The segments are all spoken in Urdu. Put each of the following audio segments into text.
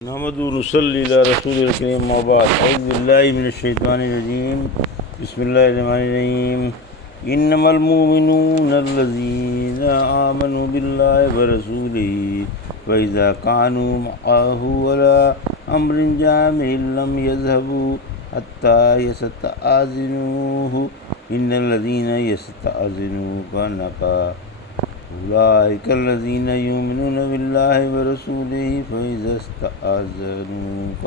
محمد رسول اللہ رسول الکریم وبعد اعوذ باللہ من الشیطان الرجیم بسم اللہ الرحمن الرحیم انما المؤمنون الذین آمنوا باللہ ورسولہ فاذا كانوا معه على امر جامع لم يذهبوا حتى يستأذنوه ان الذین يستأذنونك أولئك الذين يؤمنون بالله ورسوله فإذا استأذنوك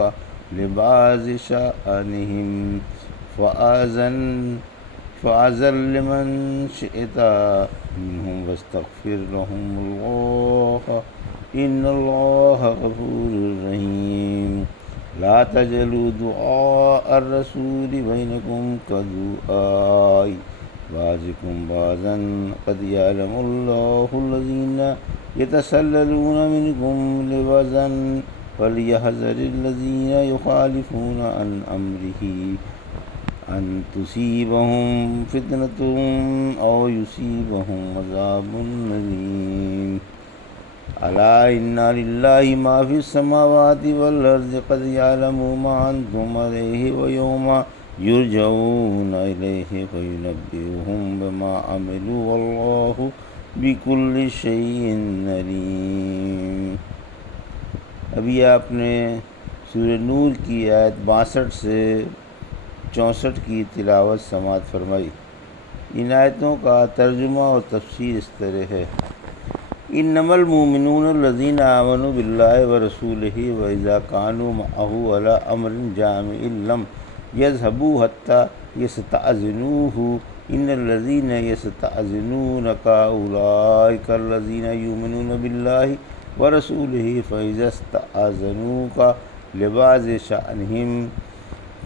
لبعض شأنهم فأذن لمن شئت منهم واستغفر لهم الله إن الله غفور رحيم لا تجعلوا دعاء الرسول بينكم كدعاء بعضكم بعضا قد يعلم الله الذين يتسللون منكم لواذا فليحذر الذين يخالفون عن أمره أن تصيبهم فتنة أو يصيبهم عذاب أليم ألا إن لله ما في السماوات والأرض قد يعلم ما أنتم عليه ويوم یرجعون الیہ فینبئہم بما عملوا واللہ بکل شیء علیم۔ ابھی آپ نے سورہ نور کی آیت 62 سے 64 کی تلاوت سماعت فرمائی۔ ان آیتوں کا ترجمہ اور تفسیر اس طرح ہے: انما المؤمنون الذین آمنوا باللہ ورسولہ واذا كانوا معه علی امر جامع لم يذهبوا حتى يستأذنوه ان الذين يستأذنونك أولئك الذين يؤمنون بالله ورسوله فإذا استأذنوك لبعض شأنهم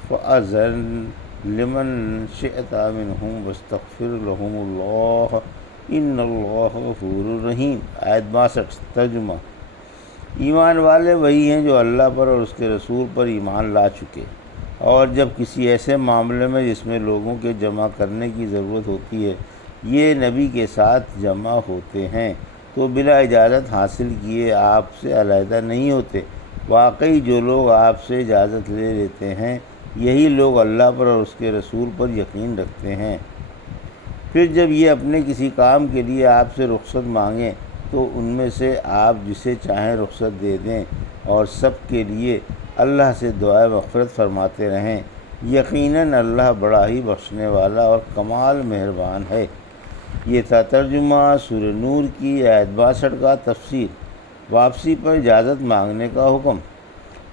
فأذن لمن شئت منهم واستغفر لهم الله ان اللہ غفور رحیم۔ آیت 62 ترجمہ: ایمان والے وہی ہیں جو اللہ پر اور اس کے رسول پر ایمان لا چکے، اور جب کسی ایسے معاملے میں جس میں لوگوں کے جمع کرنے کی ضرورت ہوتی ہے یہ نبی کے ساتھ جمع ہوتے ہیں تو بلا اجازت حاصل کیے آپ سے علیحدہ نہیں ہوتے۔ واقعی جو لوگ آپ سے اجازت لے لیتے ہیں یہی لوگ اللہ پر اور اس کے رسول پر یقین رکھتے ہیں۔ پھر جب یہ اپنے کسی کام کے لیے آپ سے رخصت مانگیں تو ان میں سے آپ جسے چاہیں رخصت دے دیں، اور سب کے لیے اللہ سے دعائے مغفرت فرماتے رہیں، یقیناً اللہ بڑا ہی بخشنے والا اور کمال مہربان ہے۔ یہ تھا ترجمہ سورہ نور کی آیت 62 کا۔ تفسیر: واپسی پر اجازت مانگنے کا حکم۔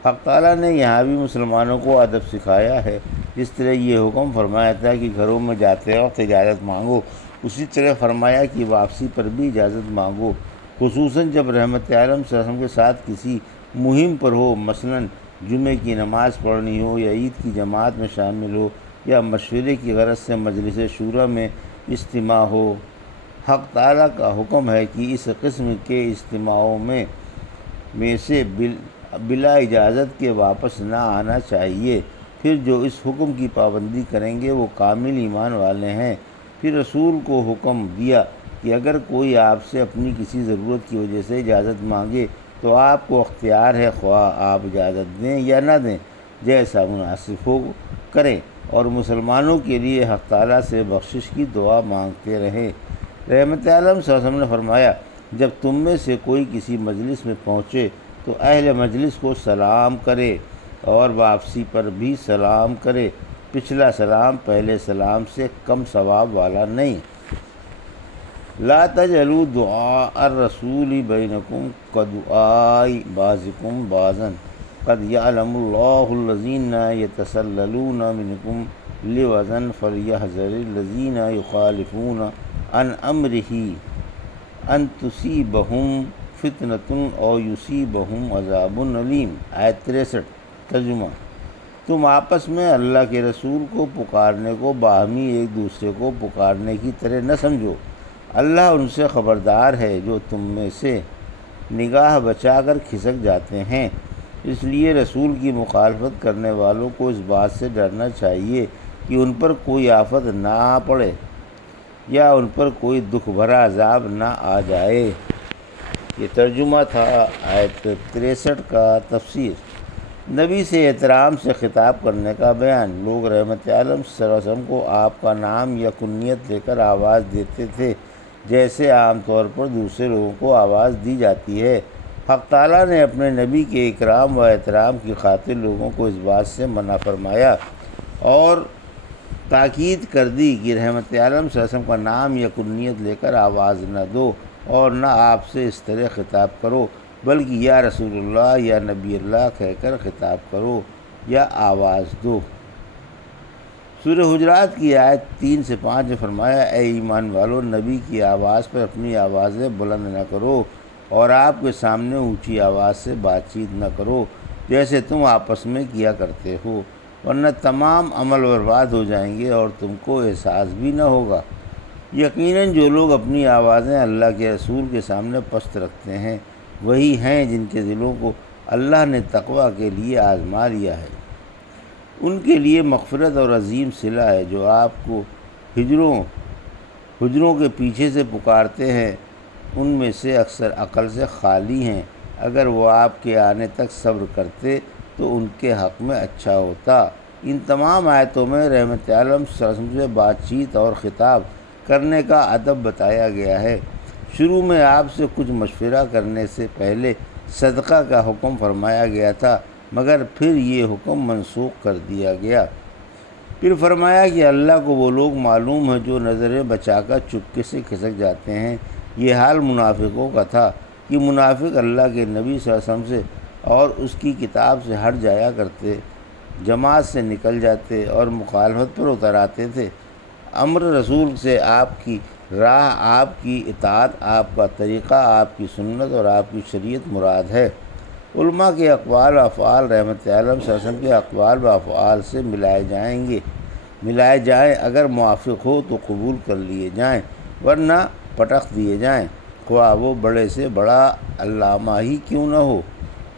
حق تعالیٰ نے یہاں بھی مسلمانوں کو ادب سکھایا ہے۔ جس طرح یہ حکم فرمایا تھا کہ گھروں میں جاتے وقت اجازت مانگو، اسی طرح فرمایا کہ واپسی پر بھی اجازت مانگو، خصوصاً جب رحمت عالم صلی اللہ علیہ وسلم کے ساتھ کسی مہم پر ہو، مثلاً جمعے کی نماز پڑھنی ہو یا عید کی جماعت میں شامل ہو یا مشورے کی غرض سے مجلس شورا میں اجتماع ہو۔ حق تعالیٰ کا حکم ہے کہ اس قسم کے اجتماعوں میں سے بلا اجازت کے واپس نہ آنا چاہیے۔ پھر جو اس حکم کی پابندی کریں گے وہ کامل ایمان والے ہیں۔ پھر رسول کو حکم دیا کہ اگر کوئی آپ سے اپنی کسی ضرورت کی وجہ سے اجازت مانگے تو آپ کو اختیار ہے، خواہ آپ اجازت دیں یا نہ دیں، جیسا مناسب ہو کریں، اور مسلمانوں کے لیے حق تعالیٰ سے بخشش کی دعا مانگتے رہیں۔ رحمت عالم صلی اللہ علیہ وسلم نے فرمایا، جب تم میں سے کوئی کسی مجلس میں پہنچے تو اہل مجلس کو سلام کرے اور واپسی پر بھی سلام کرے۔ پچھلا سلام پہلے سلام سے کم ثواب والا نہیں۔ لا تجعلوا دعاء الرسول بینکم کدعاء بعضکم بعضا قد یعلم اللہ الذین یتسللون منکم لواذا فلیحذر الذین یخالفون عن امرہ ان تصیبہم فتنۃ او یصیبہم عذاب علیم۔ آیت 63 ترجمہ: تم آپس میں اللہ کے رسول کو پکارنے کو باہمی ایک دوسرے کو پکارنے کی طرح نہ سمجھو۔ اللہ ان سے خبردار ہے جو تم میں سے نگاہ بچا کر کھسک جاتے ہیں۔ اس لیے رسول کی مخالفت کرنے والوں کو اس بات سے ڈرنا چاہیے کہ ان پر کوئی آفت نہ آ پڑے یا ان پر کوئی دکھ بھرا عذاب نہ آ جائے۔ یہ ترجمہ تھا آیت 63 کا تفسیر۔ نبی سے احترام سے خطاب کرنے کا بیان۔ لوگ رحمت عالم صلی اللہ علیہ وسلم کو آپ کا نام یا کنیت لے کر آواز دیتے تھے، جیسے عام طور پر دوسرے لوگوں کو آواز دی جاتی ہے۔ حق تعالیٰ نے اپنے نبی کے اکرام و احترام کی خاطر لوگوں کو اس بات سے منع فرمایا اور تاکید کر دی کہ رحمت عالم صلی اللہ علیہ وسلم کا نام یا کنیت لے کر آواز نہ دو اور نہ آپ سے اس طرح خطاب کرو، بلکہ یا رسول اللہ یا نبی اللہ کہہ کر خطاب کرو یا آواز دو۔ سورہ حجرات کی آیت 3 سے 5 میں فرمایا، اے ایمان والو، نبی کی آواز پر اپنی آوازیں بلند نہ کرو اور آپ کے سامنے اونچی آواز سے بات چیت نہ کرو جیسے تم آپس میں کیا کرتے ہو، ورنہ تمام عمل برباد ہو جائیں گے اور تم کو احساس بھی نہ ہوگا۔ یقیناً جو لوگ اپنی آوازیں اللہ کے رسول کے سامنے پست رکھتے ہیں وہی ہیں جن کے دلوں کو اللہ نے تقویٰ کے لیے آزما لیا ہے۔ ان کے لیے مغفرت اور عظیم صلہ ہے۔ جو آپ کو حجروں کے پیچھے سے پکارتے ہیں ان میں سے اکثر عقل سے خالی ہیں۔ اگر وہ آپ کے آنے تک صبر کرتے تو ان کے حق میں اچھا ہوتا۔ ان تمام آیتوں میں رحمت عالم صلی اللہ علیہ وسلم سے بات چیت اور خطاب کرنے کا ادب بتایا گیا ہے۔ شروع میں آپ سے کچھ مشورہ کرنے سے پہلے صدقہ کا حکم فرمایا گیا تھا، مگر پھر یہ حکم منسوخ کر دیا گیا۔ پھر فرمایا کہ اللہ کو وہ لوگ معلوم ہے جو نظریں بچا کر چپکے سے کھسک جاتے ہیں۔ یہ حال منافقوں کا تھا کہ منافق اللہ کے نبی صلی اللہ علیہ وسلم سے اور اس کی کتاب سے ہٹ جایا کرتے، جماعت سے نکل جاتے اور مخالفت پر اتر آتے تھے۔ امر رسول سے آپ کی راہ، آپ کی اطاعت، آپ کا طریقہ، آپ کی سنت اور آپ کی شریعت مراد ہے۔ علماء کے اقوال و افعال رحمت عالم صلی اللہ علیہ وسلم کے اقوال و افعال سے ملائے جائیں، اگر موافق ہو تو قبول کر لیے جائیں ورنہ پٹخ دیے جائیں، خواہ وہ بڑے سے بڑا علامہ ہی کیوں نہ ہو۔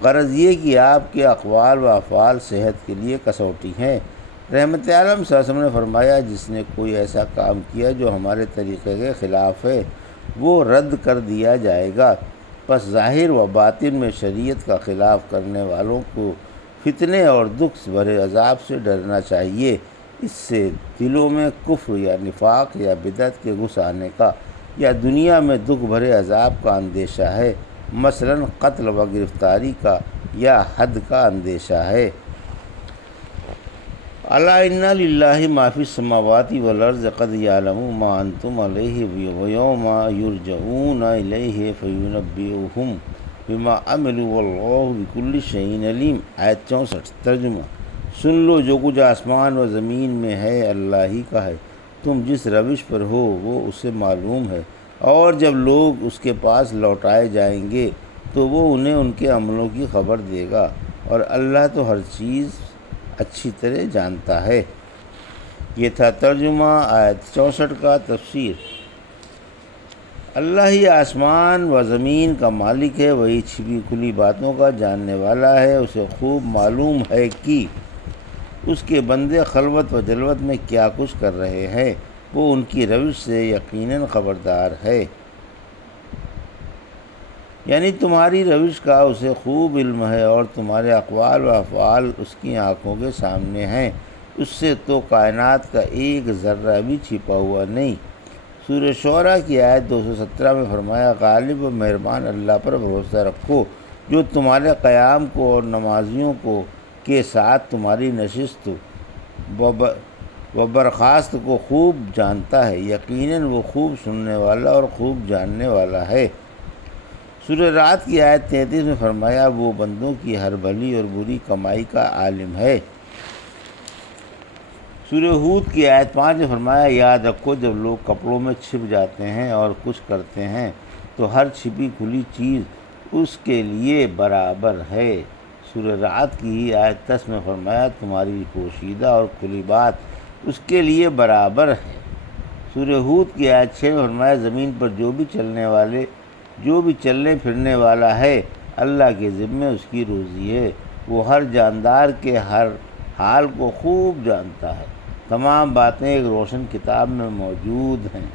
غرض یہ کہ آپ کے اقوال و افعال صحت کے لیے کسوٹی ہیں۔ رحمت عالم صلی اللہ علیہ وسلم نے فرمایا، جس نے کوئی ایسا کام کیا جو ہمارے طریقے کے خلاف ہے وہ رد کر دیا جائے گا۔ پس ظاہر و باطن میں شریعت کا خلاف کرنے والوں کو فتنے اور دکھ بھرے عذاب سے ڈرنا چاہیے۔ اس سے دلوں میں کفر یا نفاق یا بدعت کے گھس آنے کا یا دنیا میں دکھ بھرے عذاب کا اندیشہ ہے، مثلا قتل و گرفتاری کا یا حد کا اندیشہ ہے۔ الا ان للہ ما فی السماوات والارض قد یعلم ما انتم علیہ ویوم یرجعون الیہ فینبئہم بما عملوا واللہ بکل شیء علیم۔ آیت 64 ترجمہ۔ سن لو، جو کچھ آسمان و زمین میں ہے اللہ ہی کا ہے، تم جس روش پر ہو وہ اسے معلوم ہے، اور جب لوگ اس کے پاس لوٹائے جائیں گے تو وہ انہیں ان کے عملوں کی خبر دے گا، اور اللہ تو ہر چیز اچھی طرح جانتا ہے۔ یہ تھا ترجمہ آیت 64 کا تفسیر۔ اللہ ہی آسمان و زمین کا مالک ہے، وہی چھپی کھلی باتوں کا جاننے والا ہے۔ اسے خوب معلوم ہے کہ اس کے بندے خلوت و جلوت میں کیا کچھ کر رہے ہیں، وہ ان کی روش سے یقیناً خبردار ہے۔ یعنی تمہاری روش کا اسے خوب علم ہے اور تمہارے اقوال و افعال اس کی آنکھوں کے سامنے ہیں۔ اس سے تو کائنات کا ایک ذرہ بھی چھپا ہوا نہیں۔ سورہ شعراء کی آیت 217 میں فرمایا، غالب و مہربان اللہ پر بھروسہ رکھو جو تمہارے قیام کو اور نمازیوں کو کے ساتھ تمہاری نشست و برخاست کو خوب جانتا ہے، یقیناً وہ خوب سننے والا اور خوب جاننے والا ہے۔ سورہ رات کی آیت 33 میں فرمایا، وہ بندوں کی ہر بھلی اور بری کمائی کا عالم ہے۔ سورہ ہود کی آیت 5 میں فرمایا، یاد رکھو جب لوگ کپڑوں میں چھپ جاتے ہیں اور کچھ کرتے ہیں تو ہر چھپی کھلی چیز اس کے لیے برابر ہے۔ سورہ رات کی ہی آیت 10 میں فرمایا، تمہاری پوشیدہ اور کھلی بات اس کے لیے برابر ہے۔ سورہ ہود کی آیت 6 میں فرمایا، زمین پر جو بھی چلنے پھرنے والا ہے اللہ کے ذمے اس کی روزی ہے، وہ ہر جاندار کے ہر حال کو خوب جانتا ہے۔ تمام باتیں ایک روشن کتاب میں موجود ہیں۔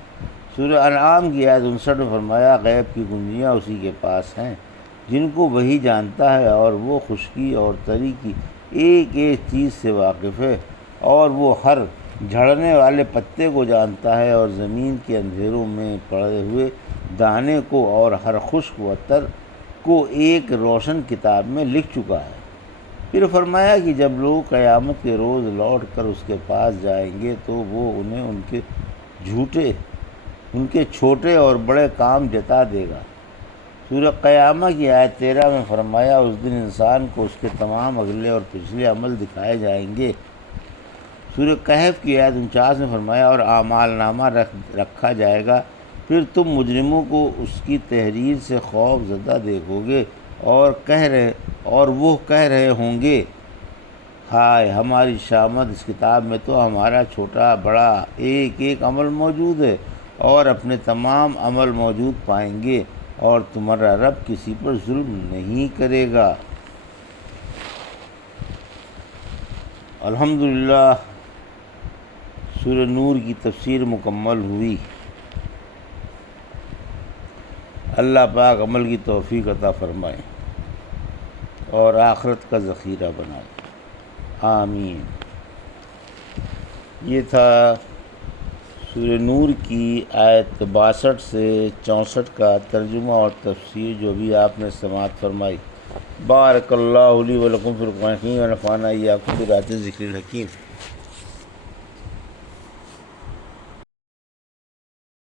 سورہ انعام کی آیت 59 میں فرمایا غیب کی کنجیاں اسی کے پاس ہیں جن کو وہی جانتا ہے، اور وہ خشکی اور تری کی ایک ایک چیز سے واقف ہے، اور وہ ہر جھڑنے والے پتے کو جانتا ہے، اور زمین کے اندھیروں میں پڑے ہوئے دانے کو اور ہر خشک و تر کو ایک روشن کتاب میں لکھ چکا ہے۔ پھر فرمایا کہ جب لوگ قیامت کے روز لوٹ کر اس کے پاس جائیں گے تو وہ انہیں ان کے چھوٹے اور بڑے کام جتا دے گا۔ سورہ قیامہ کی آیت 13 میں فرمایا اس دن انسان کو اس کے تمام اگلے اور پچھلے عمل دکھائے جائیں گے۔ سورہ کہف کی آیت 49 میں فرمایا اور اعمال نامہ رکھا جائے گا، پھر تم مجرموں کو اس کی تحریر سے خوف زدہ دیکھو گے، اور وہ کہہ رہے ہوں گے ہائے ہماری شامت، اس کتاب میں تو ہمارا چھوٹا بڑا ایک ایک عمل موجود ہے، اور اپنے تمام عمل موجود پائیں گے، اور تمہارا رب کسی پر ظلم نہیں کرے گا۔ الحمدللہ سورہ نور کی تفسیر مکمل ہوئی۔ اللہ پاک عمل کی توفیق عطا فرمائے اور آخرت کا ذخیرہ بنائے، آمین۔ یہ تھا سورہ نور کی آیت 62 سے 64 کا ترجمہ اور تفسیر جو بھی آپ نے سماعت فرمائی۔ بارک اللہ لی و لکم فی القرآن الحکیم ونفعنا وإیاکم بآیات الذکر الحکیم۔